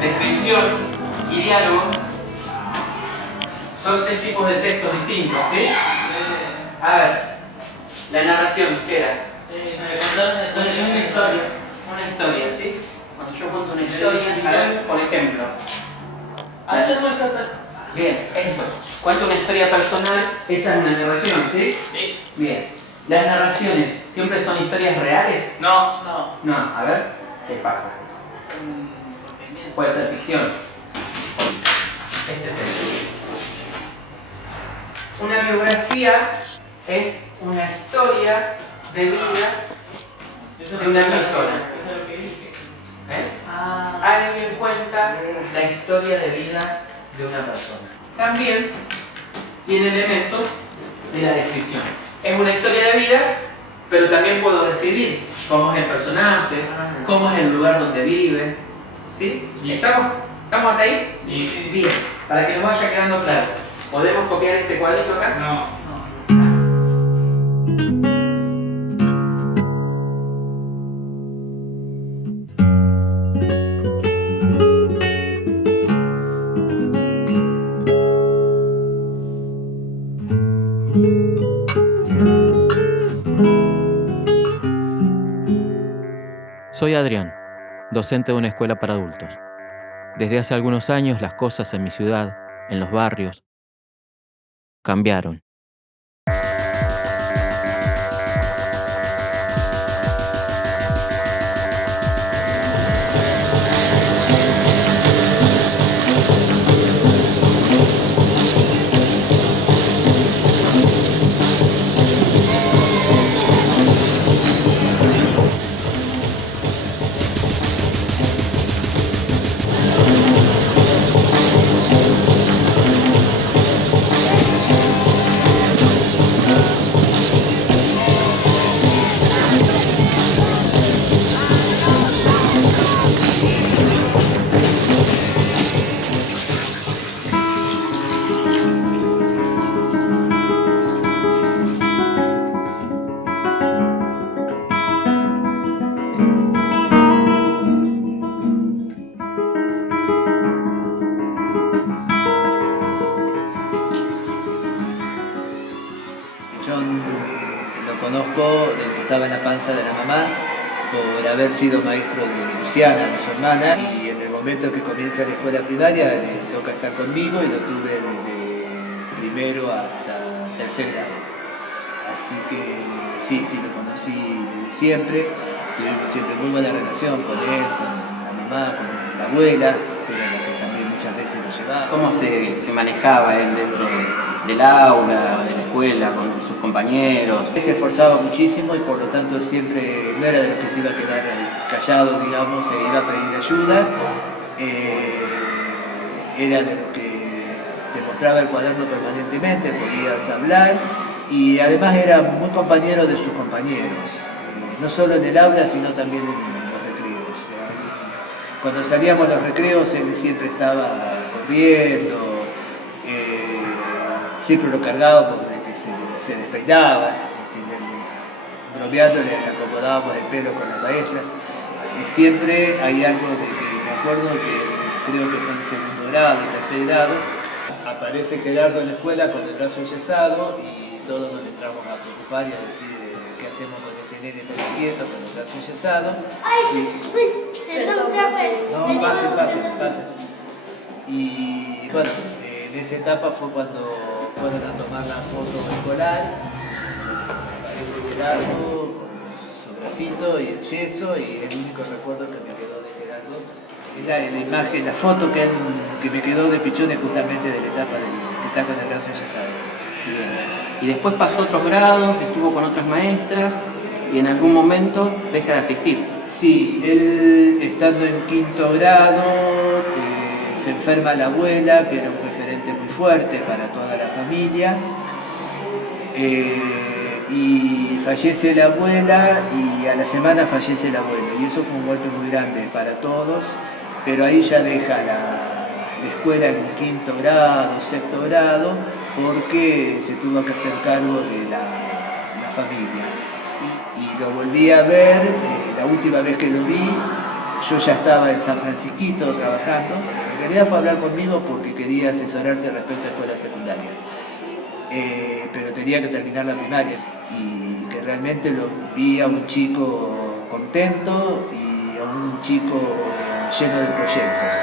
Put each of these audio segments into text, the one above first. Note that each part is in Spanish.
descripción y diálogo son tres tipos de textos distintos, ¿sí? A ver, la narración, ¿qué era? Una historia. Una historia, ¿sí? Cuando yo cuento una historia, a ver, por ejemplo. Bien, eso. Cuento una historia personal, esa es una narración, ¿sí? Sí. Bien. ¿Las narraciones siempre son historias reales? No. No, a ver, ¿qué pasa? Puede ser ficción. Este texto. Una biografía es una historia de vida de una persona. Alguien cuenta la historia de vida de una persona. También tiene elementos de la descripción. Es una historia de vida, pero también puedo describir cómo es el personaje, cómo es el lugar donde vive. ¿Sí? ¿Estamos hasta ahí? Sí. Bien, para que nos vaya quedando claro. ¿Podemos copiar este cuadrito acá? No. Soy Adrián, docente de una escuela para adultos. Desde hace algunos años las cosas en mi ciudad, en los barrios, cambiaron. John lo conozco desde que estaba en la panza de la mamá por haber sido maestro de Luciana, de su hermana, y en el momento que comienza la escuela primaria le toca estar conmigo y lo tuve desde primero hasta tercer grado. Así que sí, lo conocí desde siempre, tuvimos siempre muy buena relación con él, con la mamá, con la abuela, que era la que también muchas veces lo llevaba. ¿Cómo se manejaba él dentro del aula, de la escuela, con sus compañeros? Se esforzaba muchísimo y por lo tanto siempre no era de los que se iba a quedar callado, digamos, e iba a pedir ayuda. Era de los que te mostraba el cuaderno permanentemente, podías hablar y además era muy compañero de sus compañeros, no solo en el aula sino también en los recreos. Cuando salíamos a los recreos él siempre estaba corriendo, siempre lo cargábamos de que se despeinaba, bromeando le acomodábamos el pelo con las maestras y siempre hay algo de que me acuerdo que creo que fue en segundo grado y tercer grado, aparece Gerardo en la escuela con el brazo enyesado y todos nos entramos a preocupar y a decir qué hacemos con este nene tan inquieto con el brazo enyesado. No, pase. Y bueno, en esa etapa fue cuando fueron a tomar la foto escolar, aparece Gerardo con su bracito y el yeso y el único recuerdo que me quedó de Gerardo es la imagen, la foto que me quedó de Pichón es justamente de la etapa que está con el brazo enyesado. Bien. Y después pasó otros grados, estuvo con otras maestras y en algún momento deja de asistir. Sí, él estando en quinto grado se enferma la abuela, que era un referente muy fuerte para toda la familia, y fallece la abuela y a la semana fallece el abuelo y eso fue un golpe muy grande para todos, pero ahí ya deja la escuela en quinto grado, sexto grado, porque se tuvo que hacer cargo de la familia. Y lo volví a ver, la última vez que lo vi, Yo ya estaba en San Francisquito trabajando. En realidad fue a hablar conmigo porque quería asesorarse respecto a escuela secundaria. Pero tenía que terminar la primaria y que realmente lo vi a un chico contento y a un chico lleno de proyectos.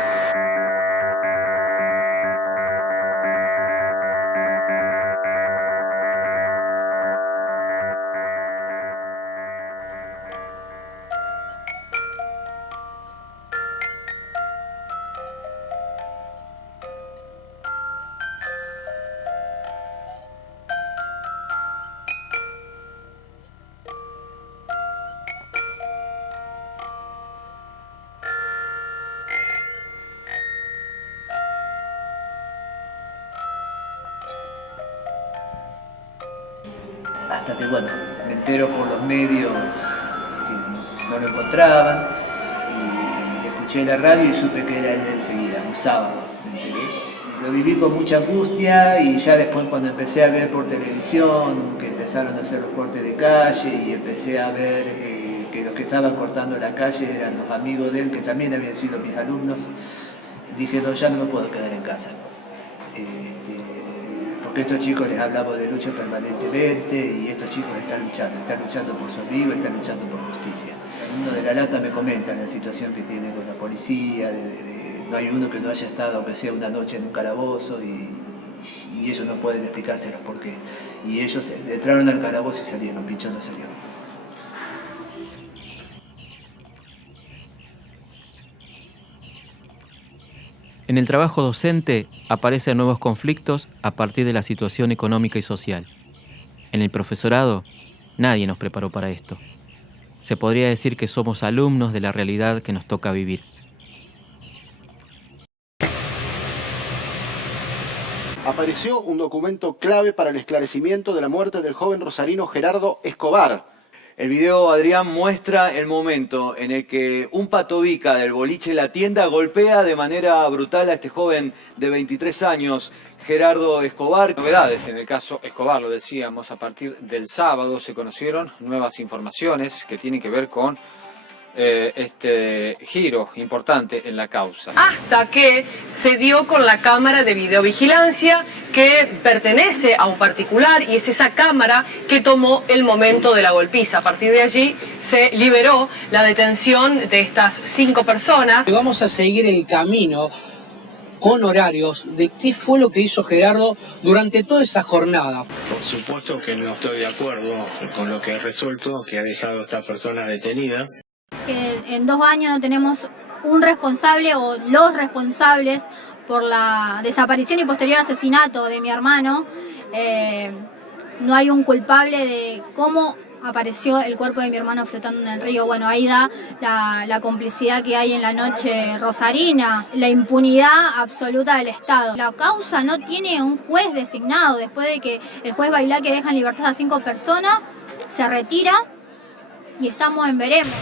Hasta que, bueno, me entero por los medios que no lo encontraban y escuché la radio y supe que era él enseguida, un sábado me enteré. Y lo viví con mucha angustia y ya después cuando empecé a ver por televisión que empezaron a hacer los cortes de calle y empecé a ver que los que estaban cortando la calle eran los amigos de él que también habían sido mis alumnos, dije, no, ya no me puedo quedar en casa. Porque estos chicos les hablamos de lucha permanentemente y estos chicos están luchando por su amigo, están luchando por justicia. Uno de La Lata me comenta la situación que tiene con la policía, no hay uno que no haya estado, aunque sea una noche en un calabozo y ellos no pueden explicárselos por qué. Y ellos entraron al calabozo y salieron, Pichón no salió. En el trabajo docente aparecen nuevos conflictos a partir de la situación económica y social. En el profesorado, nadie nos preparó para esto. Se podría decir que somos alumnos de la realidad que nos toca vivir. Apareció un documento clave para el esclarecimiento de la muerte del joven rosarino Gerardo Escobar. El video, Adrián, muestra el momento en el que un patovica del boliche La Tienda golpea de manera brutal a este joven de 23 años, Gerardo Escobar. Novedades en el caso Escobar, lo decíamos, a partir del sábado se conocieron nuevas informaciones que tienen que ver con este giro importante en la causa. Hasta que se dio con la cámara de videovigilancia que pertenece a un particular y es esa cámara que tomó el momento de la golpiza. A partir de allí se liberó la detención de estas 5 personas. Vamos a seguir el camino con horarios de qué fue lo que hizo Gerardo durante toda esa jornada. Por supuesto que no estoy de acuerdo con lo que ha resuelto, que ha dejado a esta persona detenida. Que en 2 años no tenemos un responsable o los responsables por la desaparición y posterior asesinato de mi hermano. No hay un culpable de cómo apareció el cuerpo de mi hermano flotando en el río. Bueno, ahí da la complicidad que hay en la noche rosarina, la impunidad absoluta del Estado. La causa no tiene un juez designado. Después de que el juez Bailaque deja en libertad a 5 personas, se retira y estamos en veremos.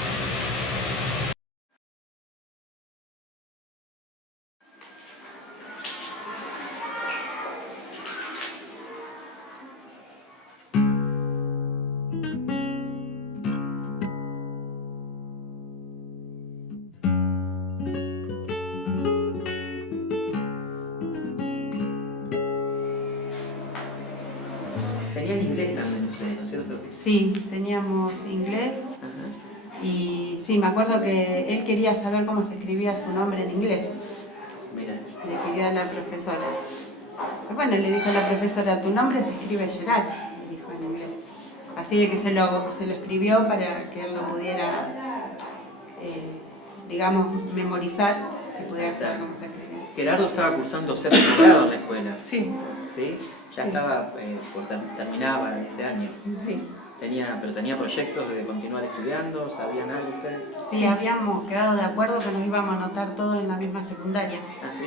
Tenían inglés también ustedes, ¿no es cierto? Sí, teníamos inglés. Y sí, me acuerdo que él quería saber cómo se escribía su nombre en inglés. Mira. Le pidió a la profesora. Bueno, le dijo a la profesora, tu nombre se escribe Gerard, le dijo en inglés. Así de que se lo escribió para que él lo pudiera, digamos, memorizar y pudiera saber cómo se escribía. Gerardo estaba cursando 7º grado en la escuela. Sí. ¿Sí? Ya sí. Estaba, terminaba ese año. Sí. Pero tenía proyectos de continuar estudiando, ¿sabían algo ustedes? Sí, habíamos quedado de acuerdo que nos íbamos a anotar todos en la misma secundaria. ¿Ah, sí?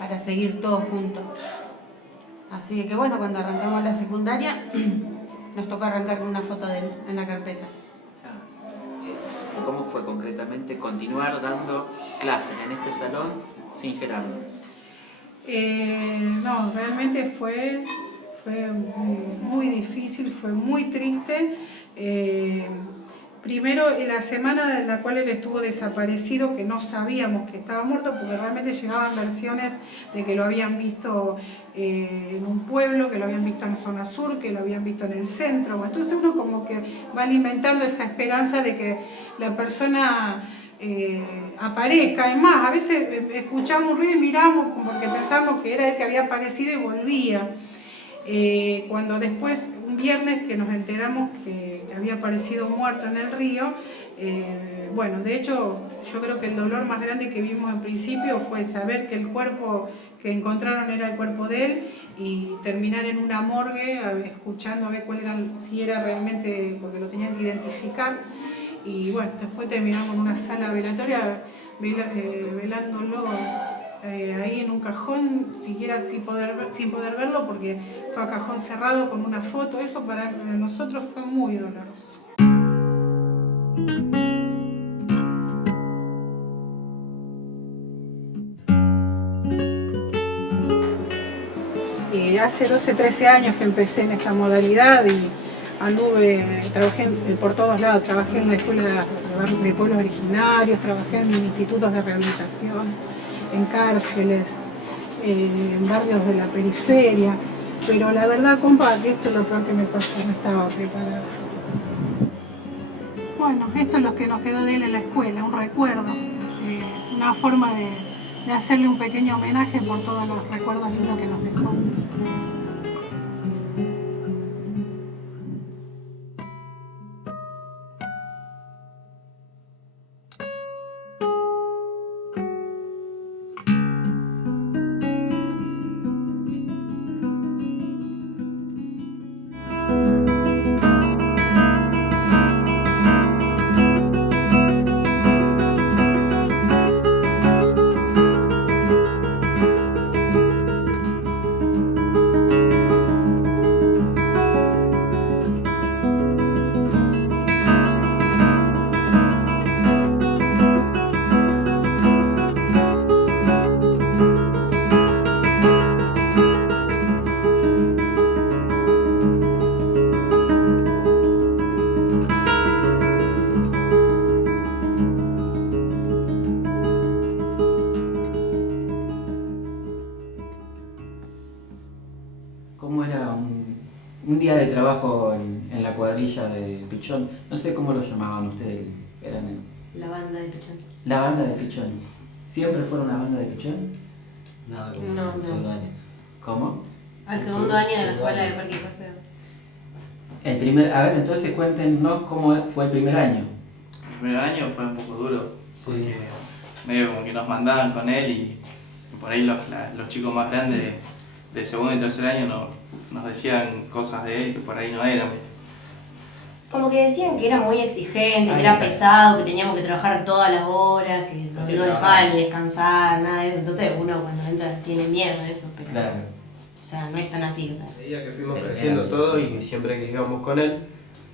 Para seguir todos juntos. Así que bueno, cuando arrancamos la secundaria, nos tocó arrancar con una foto de él en la carpeta. ¿Cómo fue concretamente continuar dando clases en este salón sin Gerardo? No, realmente fue muy difícil, fue muy triste, Primero, en la semana en la cual él estuvo desaparecido, que no sabíamos que estaba muerto, porque realmente llegaban versiones de que lo habían visto en un pueblo, que lo habían visto en zona sur, que lo habían visto en el centro. Entonces uno como que va alimentando esa esperanza de que la persona aparezca. Es más, a veces escuchamos un ruido y miramos porque pensamos que era él que había aparecido y volvía. Cuando después, un viernes que nos enteramos que había aparecido muerto en el río, bueno, de hecho yo creo que el dolor más grande que vimos en principio fue saber que el cuerpo que encontraron era el cuerpo de él y terminar en una morgue escuchando a ver cuál era, si era realmente, porque lo tenían que identificar. Y bueno, después terminamos en una sala velatoria velándolo ahí en un cajón, siquiera sin poder verlo, porque fue a cajón cerrado con una foto. Eso para nosotros fue muy doloroso. Y hace 12, 13 años que empecé en esta modalidad y trabajé por todos lados. Trabajé en la escuela de pueblos originarios, trabajé en institutos de rehabilitación, en cárceles, en barrios de la periferia, pero la verdad, compa, que esto es lo peor que me pasó, no estaba preparada. Bueno, esto es lo que nos quedó de él en la escuela, un recuerdo, una forma de hacerle un pequeño homenaje por todos los recuerdos lindos que nos dejó. ¿Cómo era un día de trabajo en la cuadrilla de Pichón? No sé cómo lo llamaban ustedes. Eran La banda de Pichón. la banda de Pichón. ¿Siempre fueron la banda de Pichón? Nada, como no. Segundo año. ¿Cómo? Al segundo año de la escuela de Parque y Paseo. El primer, a ver, entonces cuéntenos cómo fue el primer año. El primer año fue un poco duro, porque medio como que nos mandaban con él y por ahí los chicos más grandes de segundo y tercer año nos decían cosas de él que por ahí no eran. Como que decían que era muy exigente, que era pesado, que teníamos que trabajar todas las horas, que no dejaba ni descansar, nada de eso. Entonces uno cuando entra tiene miedo de eso, pero claro. O sea, no es tan así, o sea. A medida que fuimos creciendo todo y siempre que íbamos con él,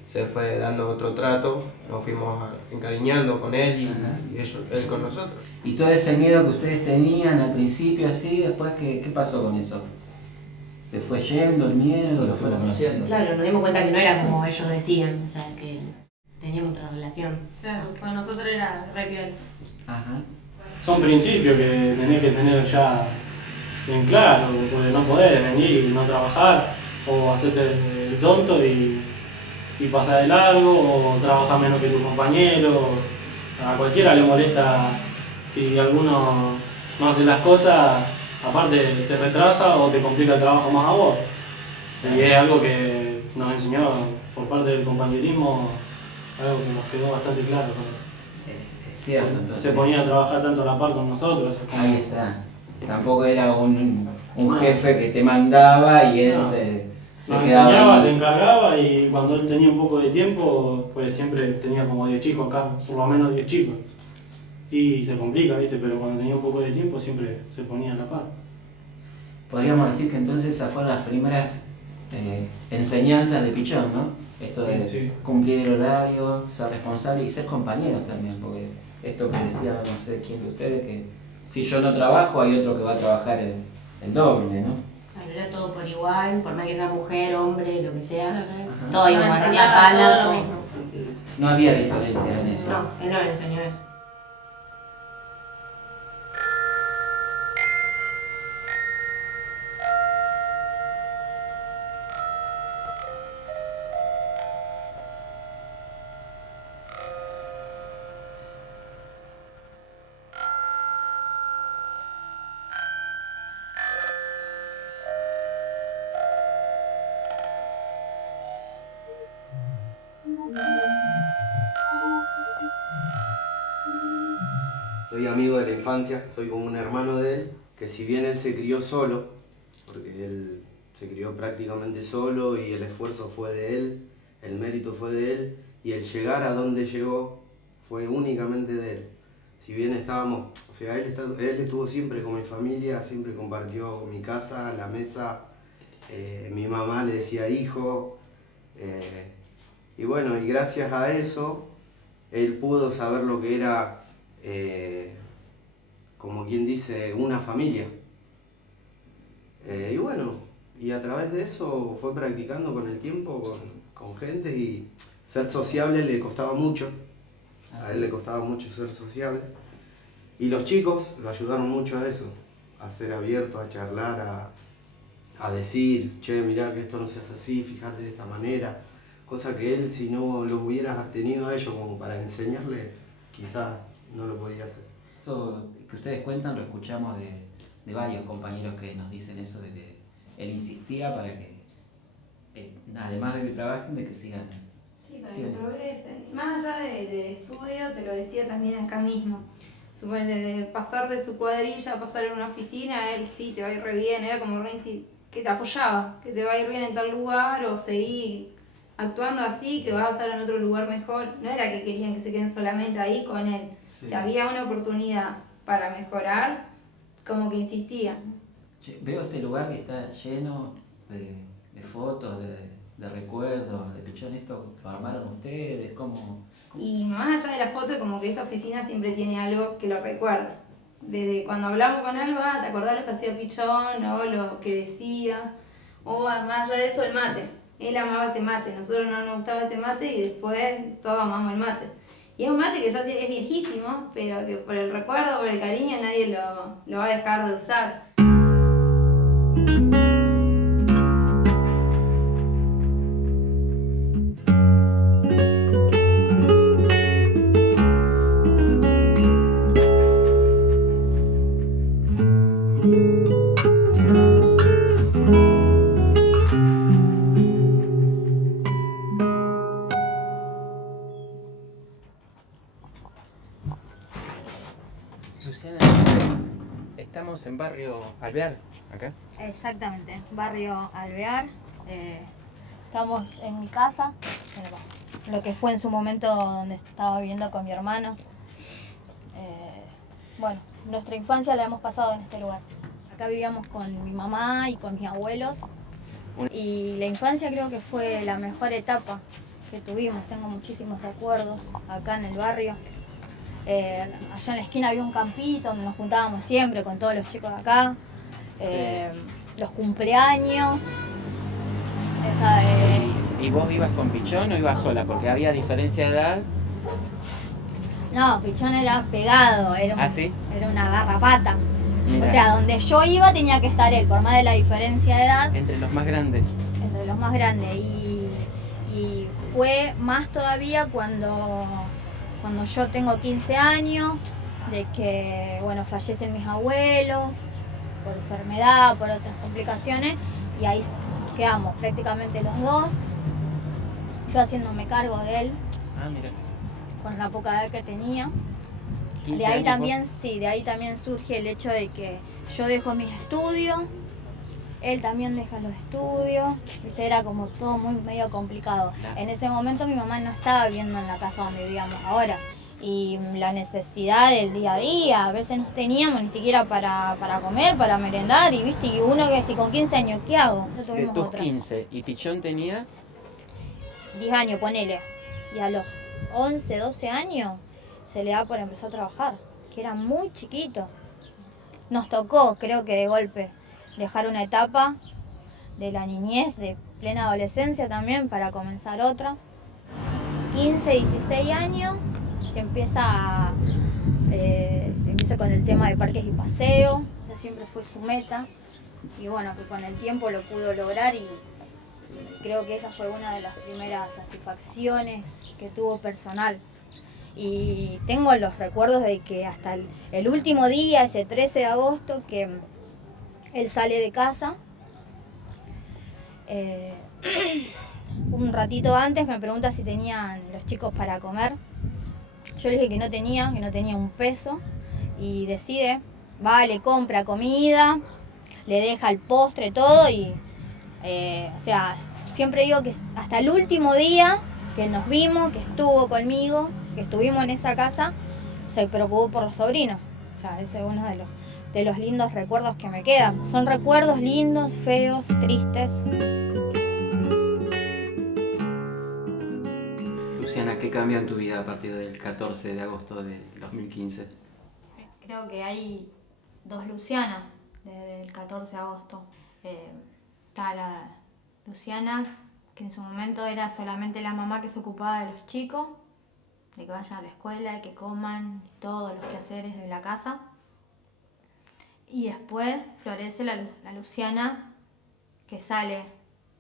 se fue dando otro trato, nos fuimos encariñando con él y él con nosotros. Y todo ese miedo que ustedes tenían al principio así, después ¿qué pasó con eso? ¿Se fue yendo el miedo? ¿Lo fueron conociendo? Claro, nos dimos cuenta que no era como ellos decían, o sea, que teníamos otra relación. Claro, para nosotros era re piola. Ajá. Son principios que tenés que tener ya bien claro, porque no podés venir y no trabajar, o hacerte el tonto y pasar de largo, o trabajar menos que tus compañeros. A cualquiera le molesta si alguno no hace las cosas, aparte te retrasa o te complica el trabajo más a vos. Y es algo que nos enseñó por parte del compañerismo, algo que nos quedó bastante claro. Es cierto, entonces. Se ponía a trabajar tanto a la par con nosotros. Ahí está. Tampoco era un jefe que te mandaba y él se nos quedaba enseñaba, ahí. se encargaba, y cuando él tenía un poco de tiempo, pues siempre tenía como 10 chicos acá, por lo menos 10 chicos. Y se complica, ¿viste? Pero cuando tenía un poco de tiempo siempre se ponía a la par. Podríamos decir que entonces esas fueron las primeras enseñanzas de Pichón, ¿no? Esto de cumplir el horario, ser responsable y ser compañeros también, porque esto que decía no sé quién de ustedes, que si yo no trabajo hay otro que va a trabajar el doble, ¿no? Claro, era todo por igual, por más que sea mujer, hombre, lo que sea, Ajá. todo íbamos a tener pala, todo. No había diferencia en eso. No, él no le enseñó eso. Soy amigo de la infancia, soy como un hermano de él, que si bien él se crió solo, porque él se crió prácticamente solo y el esfuerzo fue de él, el mérito fue de él, y el llegar a donde llegó fue únicamente de él. Si bien estábamos, o sea, él estuvo siempre con mi familia, siempre compartió mi casa, la mesa, mi mamá le decía hijo, y bueno, y gracias a eso, él pudo saber lo que era, como quien dice, una familia. Y bueno, y a través de eso fue practicando con el tiempo, con gente, y ser sociable le costaba mucho. A él le costaba mucho ser sociable. Y los chicos lo ayudaron mucho a eso, a ser abiertos, a charlar, a decir, che, mirá que esto no se hace así, fíjate de esta manera. Cosa que él, si no los hubieras tenido a ellos como para enseñarle, quizás no lo podía hacer. Esto que ustedes cuentan lo escuchamos de varios compañeros que nos dicen eso, de que él insistía para que, además de que trabajen, de que sigan. Sí, para que progresen. Más allá de estudio, te lo decía también acá mismo. Suponete, de pasar de su cuadrilla a pasar en una oficina, él sí, te va a ir re bien, era como re que te apoyaba, que te va a ir bien en tal lugar, o seguir actuando así, que vas a estar en otro lugar mejor. No era que querían que se queden solamente ahí con él. Sí. Si había una oportunidad para mejorar, como que insistían. Veo este lugar que está lleno de fotos, de recuerdos, de Pichón. ¿Esto lo armaron ustedes? ¿Cómo? Y más allá de la foto, como que esta oficina siempre tiene algo que lo recuerda. Desde cuando hablamos con algo, ¿te acordás lo que hacía Pichón? O lo que decía. O más allá de eso, el mate. Él amaba este mate, nosotros no nos gustaba este mate y después todos amamos el mate. Y es un mate que ya es viejísimo, pero que por el recuerdo, por el cariño, nadie lo va a dejar de usar. Luciana, estamos en barrio Alvear, acá. Exactamente, barrio Alvear. Estamos en mi casa, lo que fue en su momento donde estaba viviendo con mi hermano. Bueno, nuestra infancia la hemos pasado en este lugar. Acá vivíamos con mi mamá y con mis abuelos. Y la infancia creo que fue la mejor etapa que tuvimos. Tengo muchísimos recuerdos acá en el barrio. Allá en la esquina había un campito donde nos juntábamos siempre con todos los chicos de acá. Los cumpleaños. ¿Y vos ibas con Pichón o ibas sola? Porque había diferencia de edad. No, Pichón era pegado, era, ¿sí? Era una garrapata. Mirá. O sea, donde yo iba tenía que estar él, por más de la diferencia de edad. Entre los más grandes. Entre los más grandes. Y fue más todavía cuando yo tengo 15 años, de que, bueno, fallecen mis abuelos, por enfermedad, por otras complicaciones, y ahí quedamos prácticamente los dos, yo haciéndome cargo de él. Ah, mira. Con la poca edad que tenía. 15 de ahí años también, vos. sí, de ahí también surge el hecho de que yo dejo mis estudios, él también deja los estudios, ¿viste? Era como todo muy medio complicado. Claro. En ese momento mi mamá no estaba viviendo en la casa donde vivíamos ahora, y la necesidad del día a día, a veces no teníamos ni siquiera para comer, para merendar, y viste, y uno que si con 15 años, ¿qué hago? No De tuvimos tus otra. 15, ¿y Pichón tenía? 10 años, ponele, y a los 11, 12 años se le da por empezar a trabajar, que era muy chiquito. Nos tocó, creo que de golpe, dejar una etapa de la niñez, de plena adolescencia también, para comenzar otra. 15, 16 años, se empieza con el tema de parques y paseos. Esa siempre fue su meta. Y bueno, que con el tiempo lo pudo lograr y creo que esa fue una de las primeras satisfacciones que tuvo personal. Y tengo los recuerdos de que hasta el último día, ese 13 de agosto, que él sale de casa, un ratito antes me pregunta si tenían los chicos para comer. Yo le dije que no tenía un peso, y decide, va, le compra comida, le deja el postre, todo, y o sea, siempre digo que hasta el último día que nos vimos, que estuvo conmigo, que estuvimos en esa casa, se preocupó por los sobrinos. O sea, ese es uno de los lindos recuerdos que me quedan. Son recuerdos lindos, feos, tristes. Luciana, ¿qué cambia en tu vida a partir del 14 de agosto del 2015? Creo que hay dos Lucianas desde el 14 de agosto. Está la Luciana, que en su momento era solamente la mamá que se ocupaba de los chicos, de que vayan a la escuela, de que coman, todos los quehaceres de la casa. Y después florece la Luciana que sale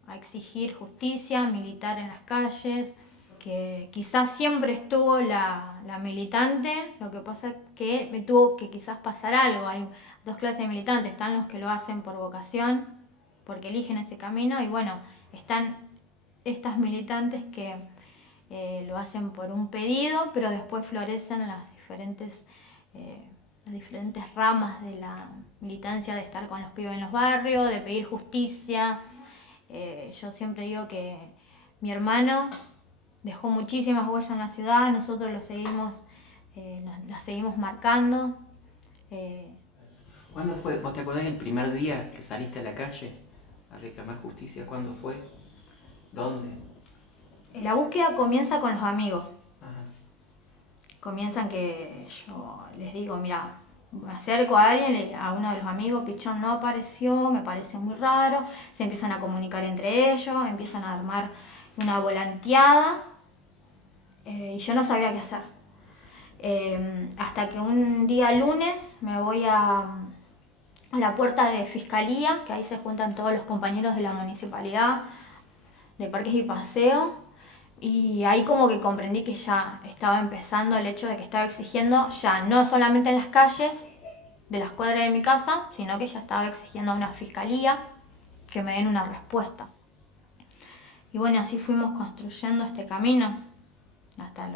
a exigir justicia, militar en las calles, que quizás siempre estuvo la militante, lo que pasa es que me tuvo que quizás pasar algo. Hay dos clases de militantes, están los que lo hacen por vocación, porque eligen ese camino, y bueno, están estas militantes que lo hacen por un pedido, pero después florecen las diferentes ramas de la militancia, de estar con los pibes en los barrios, de pedir justicia. Yo siempre digo que mi hermano dejó muchísimas huellas en la ciudad, nosotros las seguimos marcando. ¿Cuándo fue? ¿Vos te acordás del primer día que saliste a la calle a reclamar justicia? ¿Cuándo fue? ¿Dónde? La búsqueda comienza con los amigos. Comienzan que yo les digo, mira, me acerco a alguien, a uno de los amigos, Pichón no apareció, me parece muy raro. Se empiezan a comunicar entre ellos, empiezan a armar una volanteada, y yo no sabía qué hacer. Hasta que un día lunes me voy a la puerta de Fiscalía, que ahí se juntan todos los compañeros de la municipalidad, de Parques y Paseos, y ahí como que comprendí que ya estaba empezando el hecho de que estaba exigiendo, ya no solamente en las calles de las cuadras de mi casa, sino que ya estaba exigiendo a una fiscalía que me den una respuesta. Y bueno, así fuimos construyendo este camino hasta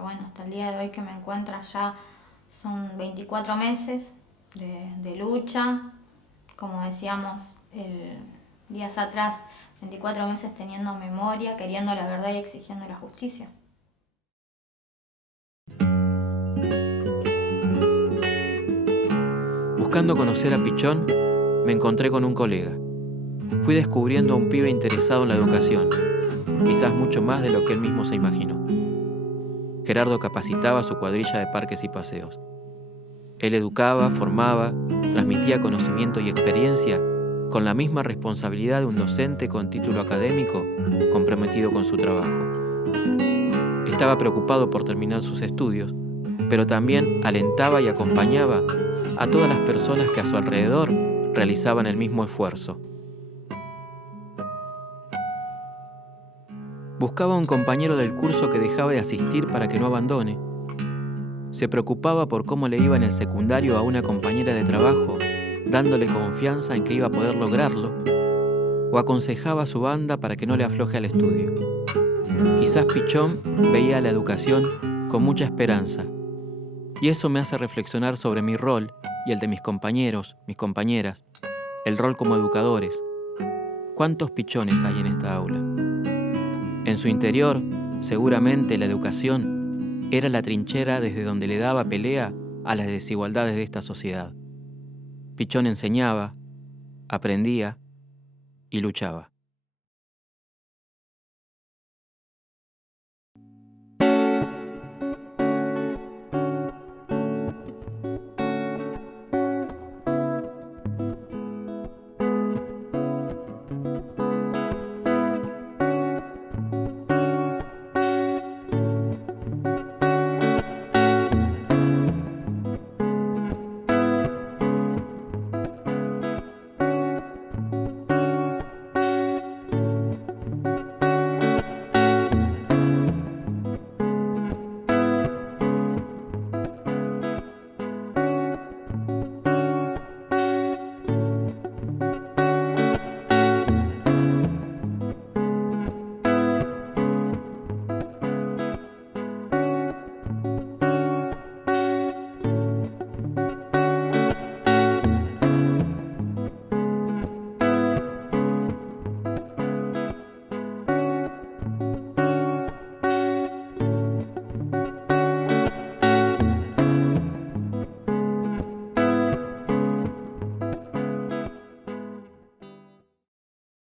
el día de hoy que me encuentro allá. Son 24 meses de lucha, como decíamos días atrás, 24 meses teniendo memoria, queriendo la verdad y exigiendo la justicia. Buscando conocer a Pichón, me encontré con un colega. Fui descubriendo a un pibe interesado en la educación, quizás mucho más de lo que él mismo se imaginó. Gerardo capacitaba a su cuadrilla de Parques y Paseos. Él educaba, formaba, transmitía conocimiento y experiencia con la misma responsabilidad de un docente con título académico comprometido con su trabajo. Estaba preocupado por terminar sus estudios, pero también alentaba y acompañaba a todas las personas que a su alrededor realizaban el mismo esfuerzo. Buscaba un compañero del curso que dejaba de asistir para que no abandone. Se preocupaba por cómo le iba en el secundario a una compañera de trabajo, dándole confianza en que iba a poder lograrlo, o aconsejaba a su banda para que no le afloje al estudio. Quizás Pichón veía la educación con mucha esperanza, y eso me hace reflexionar sobre mi rol y el de mis compañeros, mis compañeras, el rol como educadores. ¿Cuántos Pichones hay en esta aula? En su interior, seguramente la educación era la trinchera desde donde le daba pelea a las desigualdades de esta sociedad. Pichón enseñaba, aprendía y luchaba.